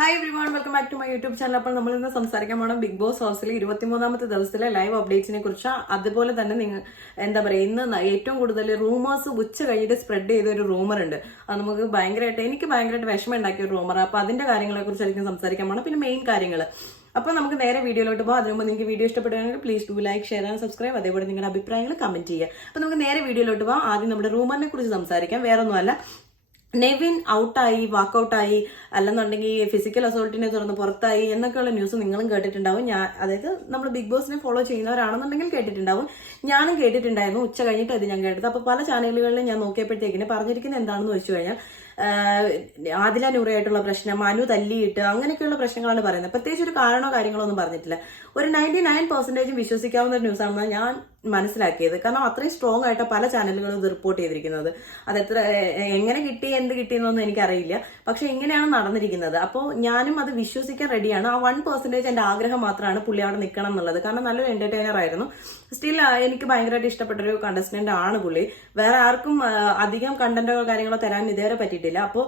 Hi everyone, welcome back to my YouTube channel. അപ്പോൾ നമ്മൾ ഇന്ന് സംസാരിക്കാൻ പോകണം ബിഗ് ബോസ് ഹൗസിലെ 23ാമത്തെ ദിവസത്തിലെ ലൈവ് അപ്ഡേറ്റ്സിനെ കുറിച്ച്. അതുപോലെ തന്നെ നിങ്ങൾ എന്താ പറയുക, ഇന്ന് ഏറ്റവും കൂടുതൽ റൂമേഴ്സ് ഉച്ച കഴിഞ്ഞിട്ട് സ്പ്രെഡ് ചെയ്ത ഒരു റൂമർ ഉണ്ട്. അത് നമുക്ക് എനിക്ക് ഭയങ്കരമായിട്ട് വിഷമം ഉണ്ടാക്കിയ ഒരു റൂമർ. അപ്പോൾ അതിന്റെ കാര്യങ്ങളെ കുറിച്ചായിരിക്കും സംസാരിക്കാൻ പോകണം. പിന്നെ മെയിൻ കാര്യങ്ങൾ. അപ്പോൾ നമുക്ക് നേരെ വീഡിയോയിലോട്ട് പോകാം. അതിന് മുമ്പ് നിങ്ങൾക്ക് വീഡിയോ ഇഷ്ടപ്പെടുകയാണെങ്കിൽ please do like, share and subscribe. അതേപോലെ നിങ്ങളുടെ അഭിപ്രായങ്ങൾ കമന്റ് ചെയ്യുക. അപ്പോൾ നമുക്ക് നേരെ വീഡിയോയിലോട്ട് പോകാം. ആദ്യം നമ്മുടെ റൂമറിനെ കുറിച്ച് സംസാരിക്കാം. വേറെ ഒന്നുമല്ല, നെവിൻ ഔട്ടായി, വാക്കൗട്ടായി, അല്ലെന്നുണ്ടെങ്കിൽ ഫിസിക്കൽ അസോൾട്ടിനെ തുറന്ന് പുറത്തായി എന്നൊക്കെയുള്ള ന്യൂസ് നിങ്ങളും കേട്ടിട്ടുണ്ടാവും. അതായത് നമ്മൾ ബിഗ് ബോസിനെ ഫോളോ ചെയ്യുന്നവരാണെന്നുണ്ടെങ്കിൽ കേട്ടിട്ടുണ്ടാവും. ഞാനും കേട്ടിട്ടുണ്ടായിരുന്നു. ഉച്ച കഴിഞ്ഞിട്ട് അത് ഞാൻ കേട്ടത്. അപ്പോൾ പല ചാനലുകളിലും ഞാൻ നോക്കിയപ്പോഴത്തേക്കിന് പറഞ്ഞിരിക്കുന്നത് എന്താണെന്ന് വെച്ച് കഴിഞ്ഞാൽ ആദില നൂറയായിട്ടുള്ള പ്രശ്നം, മനു തല്ലിയിട്ട്, അങ്ങനെയൊക്കെയുള്ള പ്രശ്നങ്ങളാണ് പറയുന്നത്. പ്രത്യേകിച്ച് ഒരു കാരണമോ കാര്യങ്ങളോ ഒന്നും പറഞ്ഞിട്ടില്ല. ഒരു 99% വിശ്വസിക്കാവുന്ന ഒരു ന്യൂസാണെന്ന് ഞാൻ മനസ്സിലാക്കിയത്. കാരണം അത്രയും സ്ട്രോങ് ആയിട്ട് പല ചാനലുകളും ഇത് റിപ്പോർട്ട് ചെയ്തിരിക്കുന്നത്. അതെത്ര എങ്ങനെ കിട്ടി, എന്ത് കിട്ടിയെന്നൊന്നും എനിക്കറിയില്ല. പക്ഷെ ഇങ്ങനെയാണ് നടന്നിരിക്കുന്നത്. അപ്പോൾ ഞാനും അത് വിശ്വസിക്കാൻ റെഡിയാണ്. ആ 1% എന്റെ ആഗ്രഹം മാത്രമാണ് പുള്ളി അവിടെ നിൽക്കണം എന്നുള്ളത്. കാരണം നല്ലൊരു എന്റർടൈനർ ആയിരുന്നു. സ്റ്റിൽ എനിക്ക് ഭയങ്കരമായിട്ട് ഇഷ്ടപ്പെട്ട ഒരു കണ്ടസ്റ്റന്റ് ആണ് പുള്ളി. വേറെ ആർക്കും അധികം കണ്ടന്റോ കാര്യങ്ങളോ തരാൻ ഇതുവരെ പറ്റിയിട്ടില്ല. അപ്പോൾ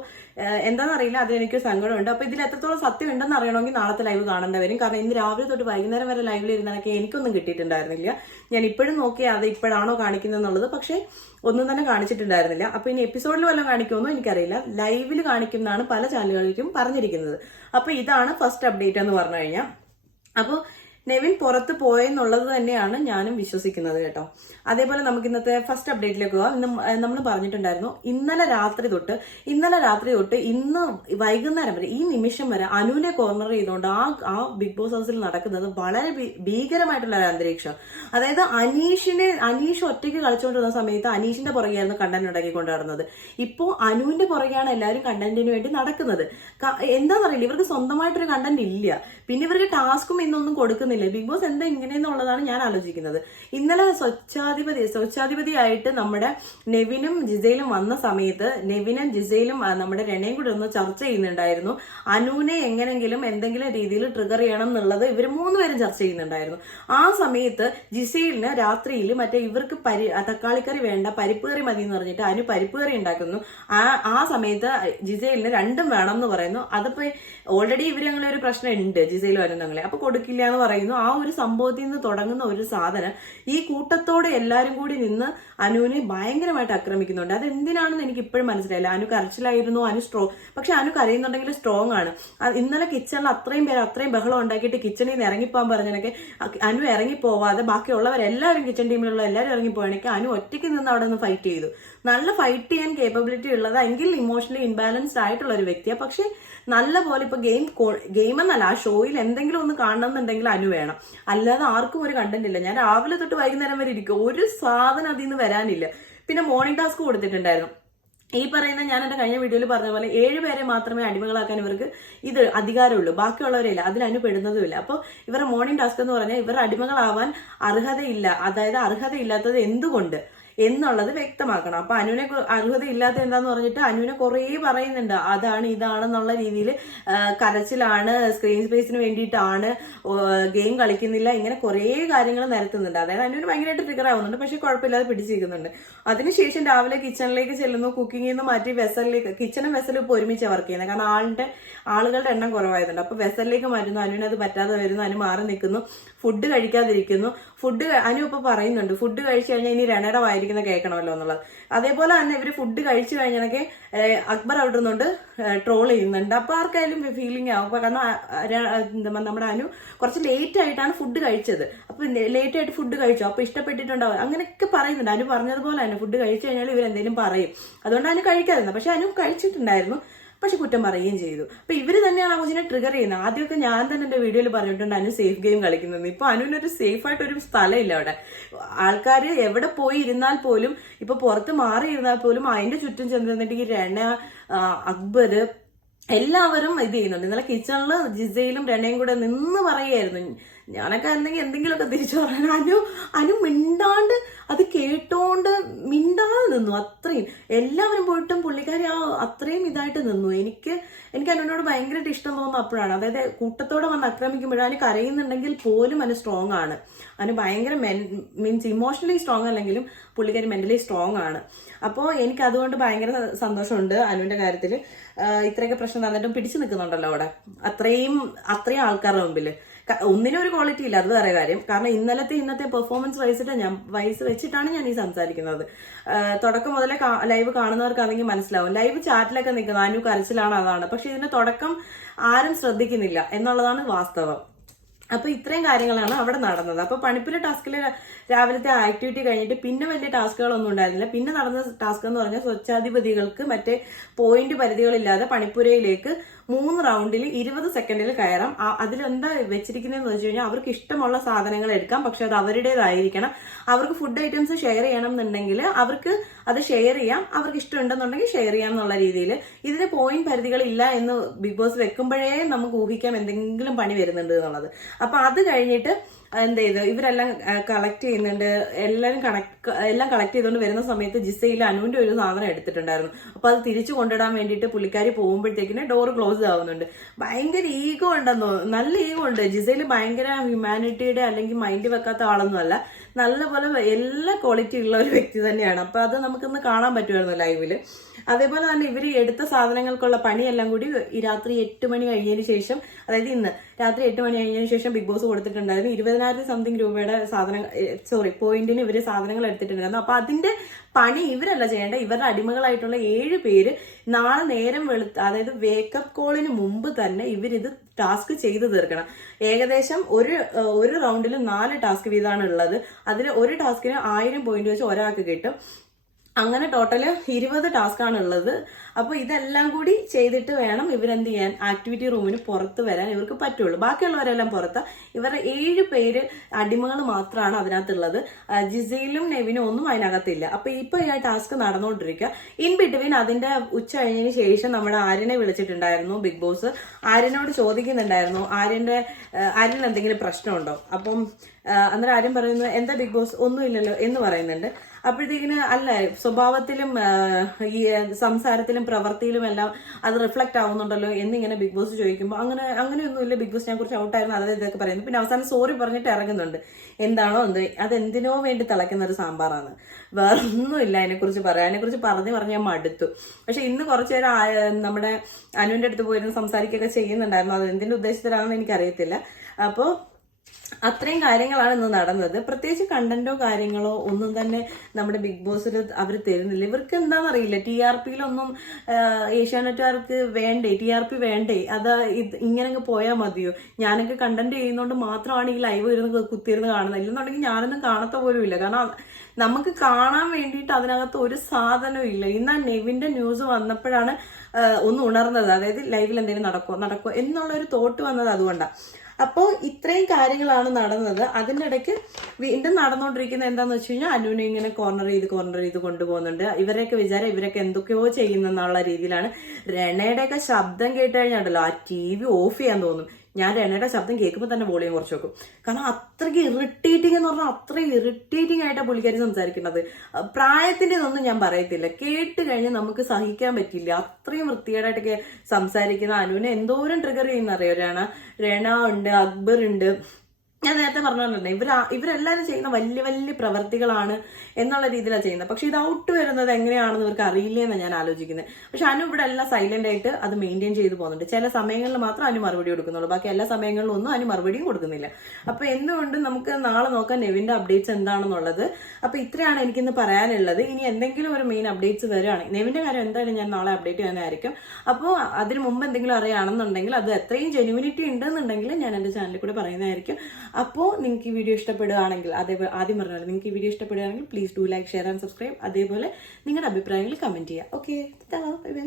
എന്താണെന്നറിയില്ല, അതിലെനിക്ക് സങ്കടമുണ്ട്. അപ്പൊ ഇതിൽ എത്രത്തോളം സത്യം ഉണ്ടെന്ന് അറിയണമെങ്കിൽ നാളത്തെ ലൈവ് കാണേണ്ടി വരും. കാരണം ഇന്ന് രാവിലെ തൊട്ട് വൈകുന്നേരം വരെ ലൈവിൽ ഇരുന്നതൊക്കെ എനിക്കൊന്നും കിട്ടിയിട്ടുണ്ടായിരുന്നില്ല. ഞാൻ ഇപ്പോഴും നോക്കി അത് ഇപ്പോഴാണോ കാണിക്കുന്നത് എന്നുള്ളത്. പക്ഷെ ഒന്നും തന്നെ കാണിച്ചിട്ടുണ്ടായിരുന്നില്ല. അപ്പൊ ഇനി എപ്പിസോഡിൽ വല്ലതും കാണിക്കുമെന്നോ എനിക്കറിയില്ല. ലൈവിൽ കാണിക്കുന്നതാണ് പല ചാനലുകളിലേക്കും പറഞ്ഞിരിക്കുന്നത്. അപ്പൊ ഇതാണ് ഫസ്റ്റ് അപ്ഡേറ്റ് എന്ന് പറഞ്ഞു കഴിഞ്ഞാൽ. അപ്പോൾ നെവിൻ പുറത്ത് പോയെന്നുള്ളത് തന്നെയാണ് ഞാനും വിശ്വസിക്കുന്നത് കേട്ടോ. അതേപോലെ നമുക്ക് ഇന്നത്തെ ഫസ്റ്റ് അപ്ഡേറ്റിലേക്ക് പോകാം. ഇന്ന് നമ്മൾ പറഞ്ഞിട്ടുണ്ടായിരുന്നു, ഇന്നലെ രാത്രി തൊട്ട് ഇന്ന് വൈകുന്നേരം വരെ, ഈ നിമിഷം വരെ അനുവിനെ കോർണർ ചെയ്തുകൊണ്ട് ആ ബിഗ് ബോസ് ഹൗസിൽ നടക്കുന്നത് വളരെ ഭീകരമായിട്ടുള്ള ഒരു അന്തരീക്ഷം. അതായത് അനീഷ് ഒറ്റയ്ക്ക് കളിച്ചുകൊണ്ടിരുന്ന സമയത്ത് അനീഷിന്റെ പുറകെയായിരുന്നു കണ്ടന്റ് ഉണ്ടാക്കിക്കൊണ്ട് നടന്നത്. ഇപ്പോൾ അനുവിന്റെ പുറകെയാണ് എല്ലാവരും കണ്ടന്റിന് വേണ്ടി നടക്കുന്നത്. എന്താണെന്നറിയില്ല, ഇവർക്ക് സ്വന്തമായിട്ടൊരു കണ്ടന്റ് ഇല്ല. പിന്നെ ഇവർക്ക് ടാസ്കും ഇന്നൊന്നും കൊടുക്കുന്നില്ല. ബിഗ് ബോസ് എന്താ ഇങ്ങനെയെന്നുള്ളതാണ് ഞാൻ ആലോചിക്കുന്നത്. ഇന്നലെ സ്വച്ഛാധിപതിയായിട്ട് നമ്മുടെ നെവിനും ജിസയിലും വന്ന സമയത്ത് നെവിനും ജിസയിലും നമ്മുടെ രണയും കൂടെ ഒന്ന് ചർച്ച ചെയ്യുന്നുണ്ടായിരുന്നു. അനുവിനെ എങ്ങനെങ്കിലും എന്തെങ്കിലും രീതിയിൽ ട്രിഗർ ചെയ്യണം എന്നുള്ളത് ഇവർ മൂന്നുപേരും ചർച്ച ചെയ്യുന്നുണ്ടായിരുന്നു. ആ സമയത്ത് ജിസയിലിന് രാത്രിയിൽ ഇവർക്ക് തക്കാളിക്കറി വേണ്ട, പരിപ്പ് കറി മതി എന്ന് പറഞ്ഞിട്ട് അനു പരിപ്പ് കറി ഉണ്ടാക്കുന്നു. ആ സമയത്ത് ജിസയിലിന് രണ്ടും വേണം എന്ന് പറയുന്നു. അതിപ്പോ ഓൾറെഡി ഇവർ അങ്ങനെ ഒരു പ്രശ്നം ഉണ്ട്, ജിസയിൽ വരുന്നങ്ങളെ. അപ്പൊ കൊടുക്കില്ല എന്ന് പറയുന്നു. ആ ഒരു സംഭവത്തിൽ നിന്ന് തുടങ്ങുന്ന ഒരു സാധനം ഈ കൂട്ടത്തോടെ എല്ലാരും കൂടി നിന്ന് അനുവിനെ ഭയങ്കരമായിട്ട് ആക്രമിക്കുന്നുണ്ട്. അത് എന്തിനാണെന്ന് എനിക്ക് ഇപ്പോഴും മനസ്സിലായില്ല. അനു കരച്ചിലായിരുന്നു, പക്ഷെ അനു കരയുന്നുണ്ടെങ്കിൽ സ്ട്രോങ് ആണ്. ഇന്നലെ കിച്ചണിൽ അത്രയും ബഹളം ഉണ്ടാക്കിയിട്ട് കിച്ചണിൽ നിന്ന് ഇറങ്ങിപ്പോകാൻ പറഞ്ഞതൊക്കെ അനു ഇറങ്ങിപ്പോവാതെ ബാക്കിയുള്ളവരെല്ലാവരും, കിച്ചൺ ടീമിലുള്ള എല്ലാവരും ഇറങ്ങിപ്പോവാണെങ്കിൽ അനു ഒറ്റയ്ക്ക് നിന്ന് അവിടെ നിന്ന് ഫൈറ്റ് ചെയ്തു. നല്ല ഫൈറ്റ് ചെയ്യാൻ കേപ്പബിലിറ്റി ഉള്ളതെങ്കിൽ ഇമോഷണലി ഇംബാലൻസ്ഡ് ആയിട്ടുള്ള ഒരു വ്യക്തിയാണ്. പക്ഷെ നല്ല പോലെ ഇപ്പൊ ഗെയിം എന്നല്ല, ആ ഷോയിൽ എന്തെങ്കിലും ഒന്ന് കാണണം എന്നുണ്ടെങ്കിൽ അനു വേണം. അല്ലാതെ ആർക്കും ഒരു കണ്ടന്റ് ഇല്ല. ഞാൻ രാവിലെ തൊട്ട് വൈകുന്നേരം വരെ ഇരിക്കും, ഒരു സാധനം അതിൽ നിന്ന് വരാനില്ല. പിന്നെ മോർണിംഗ് ടാസ്ക് കൊടുത്തിട്ടുണ്ടായിരുന്നു. ഈ പറയുന്ന ഞാൻ എന്റെ കഴിഞ്ഞ വീഡിയോയിൽ പറഞ്ഞ പോലെ 7 പേരെ മാത്രമേ അടിമകളാക്കാൻ ഇവർക്ക് അധികാരമുള്ളൂ. ബാക്കിയുള്ളവരില്ല, അതിൽ അനുപെടുന്നതുമില്ല. അപ്പോൾ ഇവരുടെ മോർണിംഗ് ടാസ്ക് എന്ന് പറഞ്ഞാൽ ഇവരുടെ അടിമകളാവാൻ അർഹതയില്ല. അതായത് അർഹതയില്ലാത്തത് എന്തുകൊണ്ട് എന്നുള്ളത് വ്യക്തമാക്കണം. അപ്പൊ അനുവിനെ അർഹതയില്ലാത്ത എന്താന്ന് പറഞ്ഞിട്ട് അനുവിനെ കുറേ പറയുന്നുണ്ട്. അതാണ് ഇതാണെന്നുള്ള രീതിയിൽ കരച്ചിലാണ്, സ്ക്രീൻ സ്പേസിന് വേണ്ടിയിട്ടാണ്, ഗെയിം കളിക്കുന്നില്ല, ഇങ്ങനെ കുറേ കാര്യങ്ങൾ നിരത്തുന്നുണ്ട്. അതായത് അനുവിന് ഭയങ്കരമായിട്ട് ട്രിഗർ ആവുന്നുണ്ട്. പക്ഷെ കുഴപ്പമില്ലാതെ പിടിച്ചിരിക്കുന്നുണ്ട്. അതിനുശേഷം രാവിലെ കിച്ചണിലേക്ക് ചെല്ലുന്നു. കുക്കിങ്ങിൽ നിന്ന് മാറ്റി വെസലിലേക്ക്, കിച്ചണും വെസലും ഇപ്പോൾ ഒരുമിച്ച് വർക്ക് ചെയ്യുന്നത്. കാരണം ആളുകളുടെ എണ്ണം കുറവായതുണ്ട്. അപ്പൊ വെസലിലേക്ക് മാറ്റുന്നു. അനുവിന് അത് പറ്റാതെ വരുന്നു. അനു മാറി നിൽക്കുന്നു. ഫുഡ് കഴിക്കാതിരിക്കുന്നു. അനു ഇപ്പൊ പറയുന്നുണ്ട്, ഫുഡ് കഴിച്ചു കഴിഞ്ഞാൽ ഇനി രണയുടെ വായിരിക്കുന്ന കേൾക്കണമല്ലോ എന്നുള്ളത്. അതേപോലെ തന്നെ ഇവര് ഫുഡ് കഴിച്ചു കഴിഞ്ഞാലൊക്കെ അക്ബർ അവിടെ നിന്നുകൊണ്ട് ട്രോൾ ചെയ്യുന്നുണ്ട്. അപ്പൊ ആർക്കായാലും ഫീലിംഗ് ആവും. കാരണം നമ്മുടെ അനു കുറച്ച് ലേറ്റ് ആയിട്ടാണ് ഫുഡ് കഴിച്ചത്. അപ്പൊ ലേറ്റ് ആയിട്ട് ഫുഡ് കഴിച്ചു, അപ്പൊ ഇഷ്ടപ്പെട്ടിട്ടുണ്ടാവും, അങ്ങനെയൊക്കെ പറയുന്നുണ്ട്. അനു പറഞ്ഞതുപോലെ തന്നെ ഫുഡ് കഴിച്ചു കഴിഞ്ഞാൽ ഇവരെന്തെങ്കിലും പറയും. അതുകൊണ്ട് അനു കഴിക്കാതിരുന്നത്. പക്ഷെ അനു കഴിച്ചിട്ടുണ്ടായിരുന്നു, പക്ഷെ കുറ്റം പറയുകയും ചെയ്തു. അപ്പൊ ഇവര് തന്നെയാണ് ആ കൊച്ചിനെ ട്രിഗർ ചെയ്യുന്നത്. ആദ്യമൊക്കെ ഞാൻ തന്നെ എന്റെ വീഡിയോയിൽ പറഞ്ഞിട്ടുണ്ട് അനു സേഫ് ഗെയിം കളിക്കുന്നത്. ഇപ്പൊ അനുവിനൊരു സേഫ് ആയിട്ട് ഒരു സ്ഥലമില്ല അവിടെ. ആൾക്കാർ എവിടെ പോയി ഇരുന്നാൽ പോലും, ഇപ്പൊ പുറത്ത് മാറി ഇരുന്നാൽ പോലും അതിന്റെ ചുറ്റും ചെന്നിട്ട് ഈ രണ, അക്ബർ എല്ലാവരും ഇത് ചെയ്യുന്നുണ്ട്. ഇന്നലെ കിച്ചണില് ജിസയിലും രണയും കൂടെ നിന്ന് പറയായിരുന്നു, ഞാനൊക്കെ ആയിരുന്നെങ്കിൽ എന്തെങ്കിലുമൊക്കെ തിരിച്ചു പറയാൻ അനു മിണ്ടാണ്ട് അത് കേട്ടോണ്ട് മിണ്ടാതെ നിന്നു. അത്രയും എല്ലാവരും പോയിട്ടും പുള്ളിക്കാരി അത്രയും ഇതായിട്ട് നിന്നു. എനിക്ക് അനുവിനോട് ഭയങ്കരമായിട്ട് ഇഷ്ടം തോന്നുന്നു അപ്പോഴാണ്. അതായത് കൂട്ടത്തോടെ വന്ന് ആക്രമിക്കുമ്പോഴും അനു കരയുന്നുണ്ടെങ്കിൽ പോലും അനു സ്ട്രോങ് ആണ്. അനു ഭയങ്കര മീൻസ് ഇമോഷണലി സ്ട്രോങ് അല്ലെങ്കിലും പുള്ളിക്കാരി മെന്റലി സ്ട്രോങ് ആണ്. അപ്പോൾ എനിക്ക് അതുകൊണ്ട് ഭയങ്കര സന്തോഷമുണ്ട് അനുവിന്റെ കാര്യത്തിൽ. ഇത്രയൊക്കെ പ്രശ്നം തന്നിട്ടും പിടിച്ചു നിൽക്കുന്നുണ്ടല്ലോ അവിടെ അത്രയും ആൾക്കാരുടെ മുമ്പിൽ. ഒന്നിനും ഒരു ക്വാളിറ്റി ഇല്ല, അത് വേറെ കാര്യം. കാരണം ഇന്നത്തെ പെർഫോമൻസ് വൈസ് വെച്ചിട്ടാണ് ഞാൻ ഈ സംസാരിക്കുന്നത്. തുടക്കം മുതലേ ലൈവ് കാണുന്നവർക്കാണെങ്കിൽ മനസ്സിലാവും. ലൈവ് ചാറ്റിലൊക്കെ നിൽക്കുന്നത് അനു കരച്ചിലാണ്, അതാണ്. പക്ഷെ ഇതിന്റെ തുടക്കം ആരും ശ്രദ്ധിക്കുന്നില്ല എന്നുള്ളതാണ് വാസ്തവം. അപ്പൊ ഇത്രയും കാര്യങ്ങളാണ് അവിടെ നടന്നത്. അപ്പൊ പണിപ്പുര ടാസ്കില് രാവിലത്തെ ആക്ടിവിറ്റി കഴിഞ്ഞിട്ട് പിന്നെ വലിയ ടാസ്കുകളൊന്നും ഉണ്ടായിരുന്നില്ല. പിന്നെ നടന്ന ടാസ്ക് എന്ന് പറഞ്ഞാൽ സ്വച്ഛാധിപതികൾക്ക് മറ്റേ പോയിന്റ് പരിധികളില്ലാതെ പണിപ്പുരയിലേക്ക് 3 റൗണ്ടിൽ 20 സെക്കൻഡിൽ കയറാം. അതിലെന്താ വെച്ചിരിക്കുന്നതെന്ന് വെച്ച് കഴിഞ്ഞാൽ അവർക്ക് ഇഷ്ടമുള്ള സാധനങ്ങൾ എടുക്കാം, പക്ഷെ അത് അവരുടേതായിരിക്കണം. അവർക്ക് ഫുഡ് ഐറ്റംസ് ഷെയർ ചെയ്യണം എന്നുണ്ടെങ്കിൽ അവർക്ക് അത് ഷെയർ ചെയ്യാം, അവർക്ക് ഇഷ്ടമുണ്ടെന്നുണ്ടെങ്കിൽ ഷെയർ ചെയ്യാം എന്നുള്ള രീതിയിൽ. ഇതിന് പോയിന്റ് പരിധികളില്ല എന്ന് ബിഗ് ബോസ് വെക്കുമ്പോഴേ നമുക്ക് ഊഹിക്കാം എന്തെങ്കിലും പണി വരുന്നുണ്ട് എന്നുള്ളത്. അപ്പൊ അത് കഴിഞ്ഞിട്ട് എന്ത് ചെയ്തു, ഇവരെല്ലാം കളക്ട് ചെയ്യുന്നുണ്ട്. എല്ലാം കളക്ട് ചെയ്തുകൊണ്ട് വരുന്ന സമയത്ത് ജിസയിൽ അനുവിന്റെ ഒരു സാധനം എടുത്തിട്ടുണ്ടായിരുന്നു. അപ്പൊ അത് തിരിച്ചു കൊണ്ടിടാൻ വേണ്ടിയിട്ട് പുള്ളിക്കാരി പോകുമ്പോഴത്തേക്കിന് ഡോറ് ക്ലോസ് ആവുന്നുണ്ട്. ഭയങ്കര ഈഗോ ഉണ്ടെന്നോ, നല്ല ഈഗോ ഉണ്ട്. ജിസയിൽ ഭയങ്കര ഹ്യൂമാനിറ്റിയുടെ അല്ലെങ്കിൽ മൈൻഡ് വെക്കാത്ത ആളൊന്നുമല്ല, നല്ലപോലെ എല്ലാ ക്വാളിറ്റി ഉള്ള ഒരു വ്യക്തി തന്നെയാണ്. അപ്പൊ അത് നമുക്കിന്ന് കാണാൻ പറ്റുമായിരുന്നു ലൈവില്. അതേപോലെ തന്നെ ഇവർ എടുത്ത സാധനങ്ങൾക്കുള്ള പണിയെല്ലാം കൂടി ഈ രാത്രി 8 മണി കഴിഞ്ഞതിന് ശേഷം, അതായത് ഇന്ന് രാത്രി 8 മണി കഴിഞ്ഞതിന് ശേഷം ബിഗ് ബോസ് കൊടുത്തിട്ടുണ്ടായിരുന്നു 20,000 സംതിങ് രൂപയുടെ പോയിന്റിന് ഇവര് സാധനങ്ങൾ എടുത്തിട്ടുണ്ടായിരുന്നു. അപ്പൊ അതിന്റെ പണി ഇവരല്ല ചെയ്യേണ്ട, ഇവരുടെ അടിമകളായിട്ടുള്ള 7 പേര് നാളെ നേരം അതായത് വേക്കപ്പ് കോളിന് മുമ്പ് തന്നെ ഇവരിത് ടാസ്ക് ചെയ്തു തീർക്കണം. ഏകദേശം ഒരു റൗണ്ടിൽ 4 ടാസ്ക് വീതമാണ് ഉള്ളത്. അതിൽ ഒരു ടാസ്കിന് 1000 പോയിന്റ് വെച്ച് ഒരാൾക്ക് കിട്ടും. അങ്ങനെ ടോട്ടല് 20 ടാസ്ക് ആണ് ഉള്ളത്. അപ്പൊ ഇതെല്ലാം കൂടി ചെയ്തിട്ട് വേണം ഇവരെന്ത് ചെയ്യാൻ, ആക്ടിവിറ്റി റൂമിന് പുറത്ത് വരാൻ ഇവർക്ക് പറ്റുള്ളൂ. ബാക്കിയുള്ളവരെല്ലാം പുറത്ത്. ഇവരുടെ 7 പേര് അടിമകൾ മാത്രമാണ് അതിനകത്തുള്ളത്. ജിസയിലും നെവിനും ഒന്നും അതിനകത്തില്ല. അപ്പൊ ഇപ്പൊ ഈ ടാസ്ക് നടന്നുകൊണ്ടിരിക്കുക. ഇൻ ബിറ്റ്വീൻ അതിന്റെ ഉച്ച കഴിഞ്ഞതിന് ശേഷം നമ്മുടെ ആര്യനെ വിളിച്ചിട്ടുണ്ടായിരുന്നു ബിഗ് ബോസ്. ആര്യനോട് ചോദിക്കുന്നുണ്ടായിരുന്നു ആര്യന് എന്തെങ്കിലും പ്രശ്നമുണ്ടോ. അപ്പം അന്നേരം ആര്യം പറയുന്നത് എന്താ ബിഗ് ബോസ് ഒന്നുമില്ലല്ലോ എന്ന് പറയുന്നുണ്ട്. അപ്പോഴത്തേക്കിന് അല്ല, സ്വഭാവത്തിലും ഈ സംസാരത്തിലും പ്രവൃത്തിയിലും എല്ലാം അത് റിഫ്ലക്ട് ആവുന്നുണ്ടല്ലോ എന്നിങ്ങനെ ബിഗ് ബോസ് ചോദിക്കുമ്പോൾ അങ്ങനെയൊന്നുമില്ല, ബിഗ് ബോസ് ഞാൻ കുറച്ച് ഔട്ടായിരുന്നു, അതായത് ഇതൊക്കെ പറയുന്നു. പിന്നെ അവസാനം സോറി പറഞ്ഞിട്ട് ഇറങ്ങുന്നുണ്ട്. എന്താണോ അതെന്തിനോ വേണ്ടി തിളയ്ക്കുന്ന ഒരു സാമ്പാറാണ്, വേറെ ഒന്നുമില്ല അതിനെക്കുറിച്ച് പറയാം. അതിനെക്കുറിച്ച് പറഞ്ഞ് ഞാൻ മടുത്തു. പക്ഷെ ഇന്ന് കുറച്ചു നേരം നമ്മുടെ അനുവിന്റെ അടുത്ത് പോയിരുന്ന് സംസാരിക്കുകയൊക്കെ ചെയ്യുന്നുണ്ടായിരുന്നു. അത് എന്തിന്റെ ഉദ്ദേശത്തിലാണെന്ന് എനിക്കറിയത്തില്ല. അപ്പോൾ അത്രയും കാര്യങ്ങളാണ് ഇന്ന് നടന്നത്. പ്രത്യേകിച്ച് കണ്ടന്റോ കാര്യങ്ങളോ ഒന്നും തന്നെ നമ്മുടെ ബിഗ് ബോസിൽ അവർ തരുന്നില്ല. ഇവർക്ക് എന്താണെന്നറിയില്ല, TRPയിലൊന്നും ഏഷ്യാനെറ്റുകാർക്ക് വേണ്ടേ, TRP വേണ്ടേ, അത് ഇങ്ങനെ പോയാൽ മതിയോ. ഞാനൊക്കെ കണ്ടന്റ് ചെയ്യുന്നതുകൊണ്ട് മാത്രമാണ് ഈ ലൈവ് കുത്തിയിരുന്ന് കാണുന്നത്. ഇല്ലെന്നുണ്ടെങ്കിൽ ഞാനൊന്നും കാണത്ത പോലും ഇല്ല. കാരണം നമുക്ക് കാണാൻ വേണ്ടിയിട്ട് അതിനകത്ത് ഒരു സാധനവും ഇല്ല. ഇന്ന് നെവിന്റെ ന്യൂസ് വന്നപ്പോഴാണ് ഒന്ന് ഉണർന്നത്. അതായത് ലൈവിൽ എന്തെങ്കിലും നടക്കോ എന്നുള്ള ഒരു തോട്ട് വന്നത് അതുകൊണ്ടാണ്. അപ്പോൾ ഇത്രയും കാര്യങ്ങളാണ് നടന്നത്. അതിൻ്റെ ഇടയ്ക്ക് വീണ്ടും നടന്നുകൊണ്ടിരിക്കുന്നത് എന്താണെന്ന് വെച്ച് കഴിഞ്ഞാൽ അനുവിനെ ഇങ്ങനെ കോർണർ ചെയ്ത് കൊണ്ടുപോകുന്നുണ്ട്. ഇവരൊക്കെ വിചാരം ഇവരൊക്കെ എന്തൊക്കെയോ ചെയ്യുന്നെന്നുള്ള രീതിയിലാണ്. രണയുടെയൊക്കെ ശബ്ദം കേട്ട് കഴിഞ്ഞാണ്ടല്ലോ ആ TV ഓഫ് ചെയ്യാൻ തോന്നും. ഞാൻ രണയുടെ ശബ്ദം കേൾക്കുമ്പോൾ തന്നെ വോളിയം കുറച്ച് വെക്കും. കാരണം അത്രയ്ക്ക് ഇറിറ്റേറ്റിംഗ് എന്ന് പറഞ്ഞാൽ അത്രയും ഇറിറ്റേറ്റിംഗ് ആയിട്ടാണ് പുള്ളിക്കാരി സംസാരിക്കുന്നത്. പ്രായത്തിന്റെ ഒന്നും ഞാൻ പറയത്തില്ല, കേട്ട് കഴിഞ്ഞാൽ നമുക്ക് സഹിക്കാൻ പറ്റില്ല. അത്രയും വൃത്തികേടായിട്ടൊക്കെ സംസാരിക്കുന്ന അനുവിനെ എന്തോരം ട്രിഗർ ചെയ്യുന്നറിയോ. രണ ഉണ്ട്, അക്ബർ ഉണ്ട്. ഞാൻ നേരത്തെ പറഞ്ഞിട്ടുണ്ടേ ഇവരെല്ലാവരും ചെയ്യുന്ന വലിയ വലിയ പ്രവർത്തികളാണ് എന്നുള്ള രീതിയിലാണ് ചെയ്യുന്നത്. പക്ഷെ ഇത് ഔട്ട് വരുന്നത് എങ്ങനെയാണെന്ന് ഇവർക്ക് അറിയില്ലെന്നാണ് ഞാൻ ആലോചിക്കുന്നത്. പക്ഷെ അനു ഇവിടെ എല്ലാം സൈലന്റ് ആയിട്ട് അത് മെയിൻറ്റെയിൻ ചെയ്തു പോകുന്നുണ്ട്. ചില സമയങ്ങളിൽ മാത്രം അനു മറുപടി കൊടുക്കുന്നുള്ളൂ, ബാക്കി എല്ലാ സമയങ്ങളിലും ഒന്നും അനു മറുപടിയും കൊടുക്കുന്നില്ല. അപ്പൊ എന്തുകൊണ്ട് നമുക്ക് നാളെ നോക്കാം നെവിന്റെ അപ്ഡേറ്റ്സ് എന്താണെന്നുള്ളത്. അപ്പൊ ഇത്രയാണ് എനിക്കിന്ന് പറയാനുള്ളത്. ഇനി എന്തെങ്കിലും ഒരു മെയിൻ അപ്ഡേറ്റ്സ് വരികയാണെങ്കിൽ നെവിന്റെ കാര്യം എന്തായാലും ഞാൻ നാളെ അപ്ഡേറ്റ് ചെയ്യുന്നതായിരിക്കും. അപ്പോൾ അതിന് മുമ്പ് എന്തെങ്കിലും അറിയുകയാണെന്നുണ്ടെങ്കിൽ അത് എത്രയും ജെന്യൂനിറ്റി ഉണ്ടെന്നുണ്ടെങ്കിൽ ഞാൻ എൻ്റെ ചാനലിൽ കൂടെ പറയുന്നതായിരിക്കും. അപ്പോൾ നിങ്ങൾക്ക് ഈ വീഡിയോ ഇഷ്ടപ്പെടുകയാണെങ്കിൽ, അതേപോലെ ആദ്യം പറഞ്ഞാൽ നിങ്ങൾക്ക് ഈ വീഡിയോ ഇഷ്ടപ്പെടുകയാണെങ്കിൽ please do like, share and subscribe. അതേപോലെ നിങ്ങളുടെ അഭിപ്രായങ്ങൾ കമന്റ് ചെയ്യുക. Okay, bye bye.